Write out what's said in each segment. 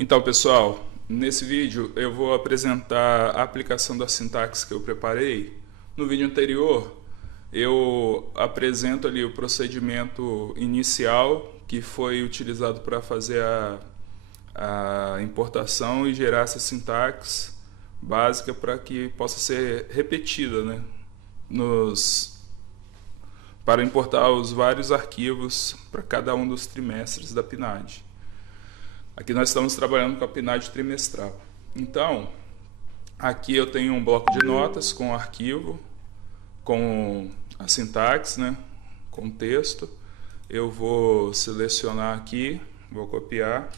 Então, pessoal, nesse vídeo eu vou apresentar a aplicação da sintaxe que eu preparei. No vídeo anterior, eu apresento ali o procedimento inicial que foi utilizado para fazer a importação e gerar essa sintaxe básica para que possa ser repetida, né, para importar os vários arquivos para cada um dos trimestres da PNAD. Aqui nós estamos trabalhando com a PNAD trimestral. Então, aqui eu tenho um bloco de notas com o arquivo, com a sintaxe, né, com texto. Eu vou selecionar aqui, vou copiar.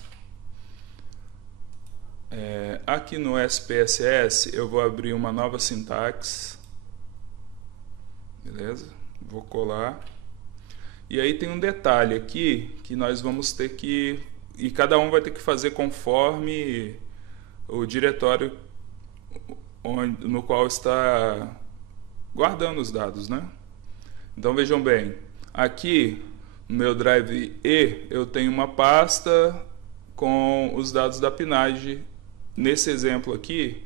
Aqui no SPSS eu vou abrir uma nova sintaxe. Beleza? Vou colar. E aí tem um detalhe aqui que nós vamos ter que... E cada um vai ter que fazer conforme o diretório no qual está guardando os dados, né? Então vejam bem, aqui no meu Drive E eu tenho uma pasta com os dados da PNAD. Nesse exemplo aqui,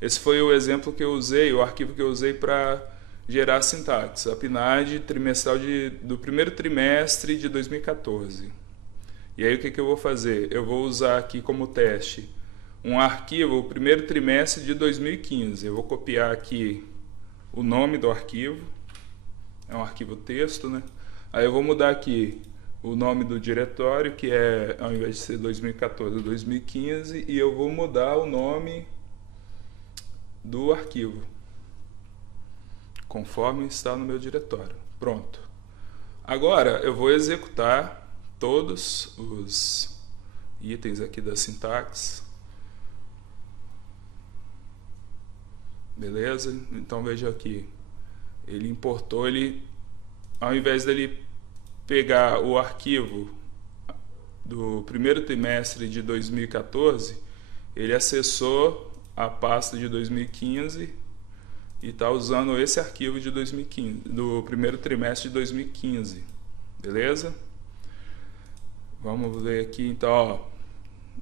esse foi o exemplo que eu usei, o arquivo que eu usei para gerar a sintaxe, a PNAD trimestral do primeiro trimestre de 2014. E aí o que eu vou fazer? Eu vou usar aqui como teste um arquivo, o primeiro trimestre de 2015. Eu vou copiar aqui o nome do arquivo, é um arquivo texto, né? Aí eu vou mudar aqui o nome do diretório, que é, ao invés de ser 2014, 2015, e eu vou mudar o nome do arquivo, conforme está no meu diretório. Pronto. Agora eu vou executar todos os itens aqui da sintaxe. Beleza? Então veja aqui, ele importou, ao invés dele pegar o arquivo do primeiro trimestre de 2014, ele acessou a pasta de 2015 e está usando esse arquivo de 2015, do primeiro trimestre de 2015. Beleza? Vamos ver aqui, então, ó,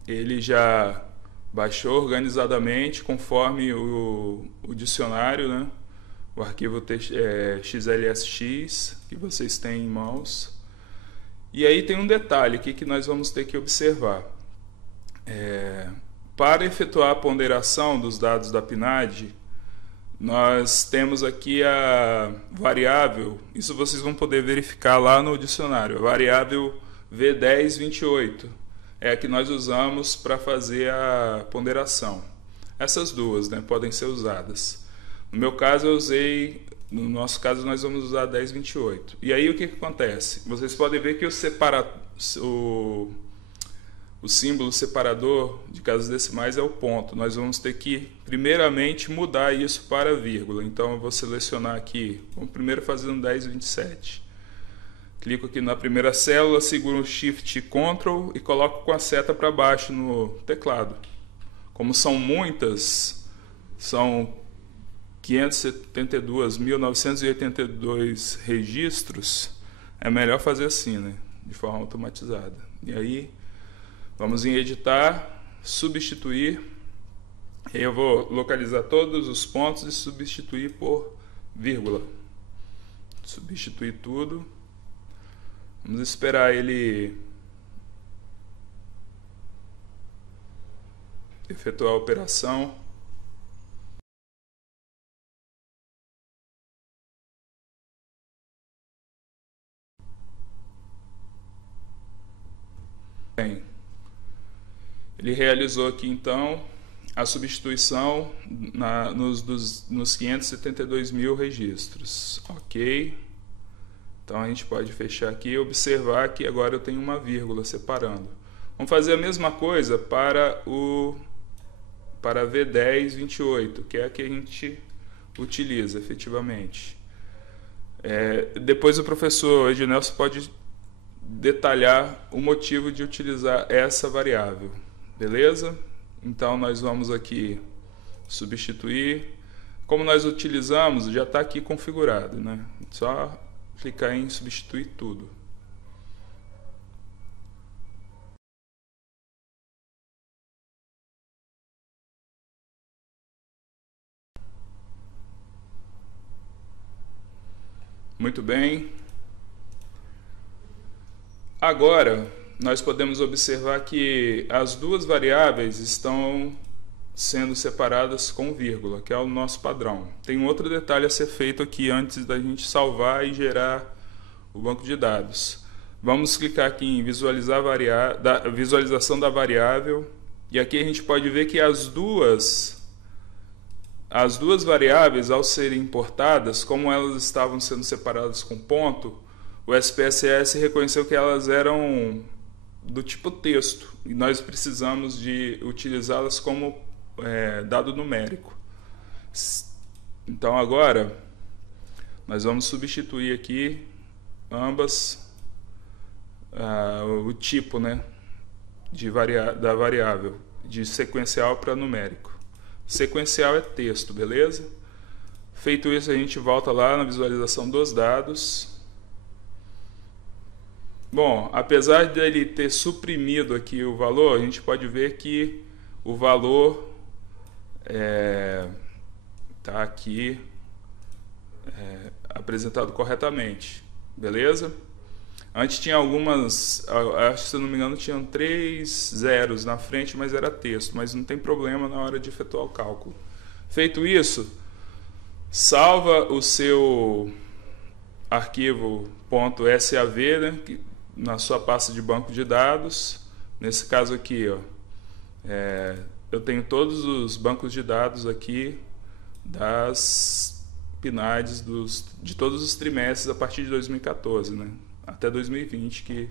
ele já baixou organizadamente conforme o dicionário, né? O arquivo XLSX que vocês têm em mãos. E aí tem um detalhe aqui que nós vamos ter que observar. Para efetuar a ponderação dos dados da PNAD, nós temos aqui a variável, isso vocês vão poder verificar lá no dicionário, a variável V1028 é a que nós usamos para fazer a ponderação. Essas duas, né, podem ser usadas. No meu caso eu usei, no nosso caso nós vamos usar 1028. E aí o que acontece? Vocês podem ver que o símbolo separador de casas decimais é o ponto. Nós vamos ter que primeiramente mudar isso para vírgula. Então eu vou selecionar aqui, vamos primeiro fazer um 1027. Clico aqui na primeira célula, seguro o Shift Ctrl e coloco com a seta para baixo no teclado. Como são muitas, são 572.982 registros, é melhor fazer assim, né? De forma automatizada. E aí, vamos em editar, substituir, e eu vou localizar todos os pontos e substituir por vírgula. Substituir tudo. Vamos esperar ele efetuar a operação. Bem, ele realizou aqui então a substituição nos 572 mil registros. Ok. Então a gente pode fechar aqui e observar que agora eu tenho uma vírgula separando. Vamos fazer a mesma coisa para a V1028, que é a que a gente utiliza efetivamente. Depois o professor Ednelson pode detalhar o motivo de utilizar essa variável. Beleza? Então nós vamos aqui substituir. Como nós utilizamos, já está aqui configurado, né? Só clicar em substituir tudo. Muito bem. Agora, nós podemos observar que as duas variáveis estão sendo separadas com vírgula, que é o nosso padrão. Tem um outro detalhe a ser feito aqui antes da gente salvar e gerar o banco de dados. Vamos clicar aqui em visualização da variável, e aqui a gente pode ver que as duas variáveis, ao serem importadas, como elas estavam sendo separadas com ponto, o SPSS reconheceu que elas eram do tipo texto, e nós precisamos de utilizá-las como dado numérico. Então agora nós vamos substituir aqui ambas o tipo, né, da variável, de sequencial para numérico. Sequencial é texto, beleza? Feito isso, a gente volta lá na visualização dos dados. Bom, apesar dele ter suprimido aqui o valor, a gente pode ver que o valor está aqui apresentado corretamente, beleza? Antes tinha algumas, acho que se não me engano tinham 3 zeros na frente, mas era texto, mas não tem problema na hora de efetuar o cálculo. Feito isso, salva o seu arquivo .sav, né, na sua pasta de banco de dados. Nesse caso aqui, ó, eu tenho todos os bancos de dados aqui das PNADs de todos os trimestres a partir de 2014, né? Até 2020, que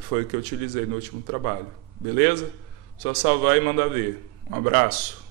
foi o que eu utilizei no último trabalho. Beleza? Só salvar e mandar ver. Um abraço.